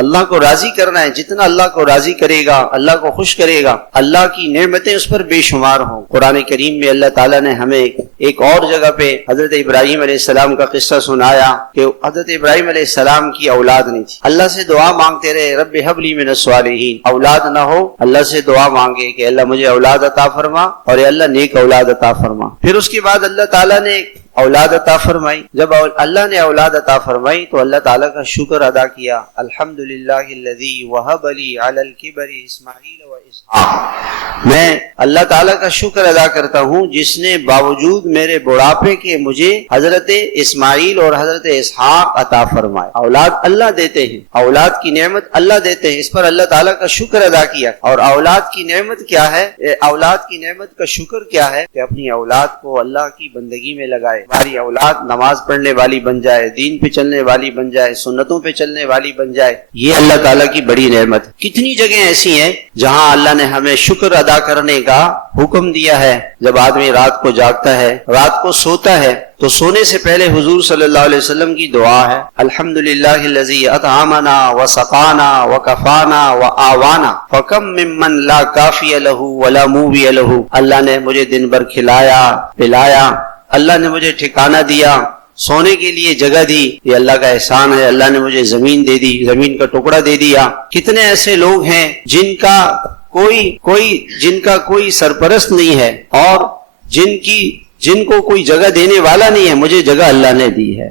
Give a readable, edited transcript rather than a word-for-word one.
اللہ کو راضی کرنا ہے. جتنا اللہ کو راضی کرے گا، اللہ کو خوش کرے گا، اللہ کی نعمتیں اس پر بے شمار ہوں. قرآن کریم میں اللہ تعالیٰ نے ہمیں ایک اور جگہ پہ حضرت ابراہیم علیہ السلام کا قصہ سنایا کہ حضرت ابراہیم علیہ السلام کی اولاد نہیں تھی. اللہ سے دعا مانگتے رہے، رب ہب لی من الصالحین. اولاد نہ ہو، اللہ سے دعا مانگے کہ اللہ مجھے اولاد عطا فرما، اور اے اللہ نیک اولاد عطا فرما. پھر اس کے بعد اللہ تعالیٰ نے اولاد عطا فرمائی. جب اللہ نے اولاد عطا فرمائی تو اللہ تعالیٰ کا شکر ادا کیا. الحمدللہ الذی وہب لی علی الکبر اسماعیل و اسحاق. میں اللہ تعالیٰ کا شکر ادا کرتا ہوں جس نے باوجود میرے بڑھاپے کے مجھے حضرت اسماعیل اور حضرت اسحاق عطا فرمائے. اولاد اللہ دیتے ہیں، اولاد کی نعمت اللہ دیتے ہیں. اس پر اللہ تعالیٰ کا شکر ادا کیا. اور اولاد کی نعمت کیا ہے؟ اولاد کی نعمت کا شکر کیا ہے؟ کہ اپنی اولاد کو اللہ کی بندگی میں لگائے. ہماری اولاد نماز پڑھنے والی بن جائے، دین پہ چلنے والی بن جائے، سنتوں پہ چلنے والی بن جائے. یہ اللہ تعالیٰ کی بڑی نعمت. کتنی جگہیں ایسی ہیں جہاں اللہ نے ہمیں شکر ادا کرنے کا حکم دیا ہے. جب آدمی رات کو جاگتا ہے، رات کو سوتا ہے، تو سونے سے پہلے حضور صلی اللہ علیہ وسلم کی دعا ہے، الحمدللہ الذی اطعمنا وسقانا وکفانا وآوانا فکم ممن لا کافی لہ ولا مووی لہ. اللہ نے مجھے دن بھر کھلایا پلایا، اللہ نے مجھے ٹھکانہ دیا، سونے کے لیے جگہ دی. یہ اللہ کا احسان ہے. اللہ نے مجھے زمین دے دی، زمین کا ٹکڑا دے دیا. کتنے ایسے لوگ ہیں جن کا کوئی سرپرست نہیں ہے، اور جن کو کوئی جگہ دینے والا نہیں ہے. مجھے جگہ اللہ نے دی ہے.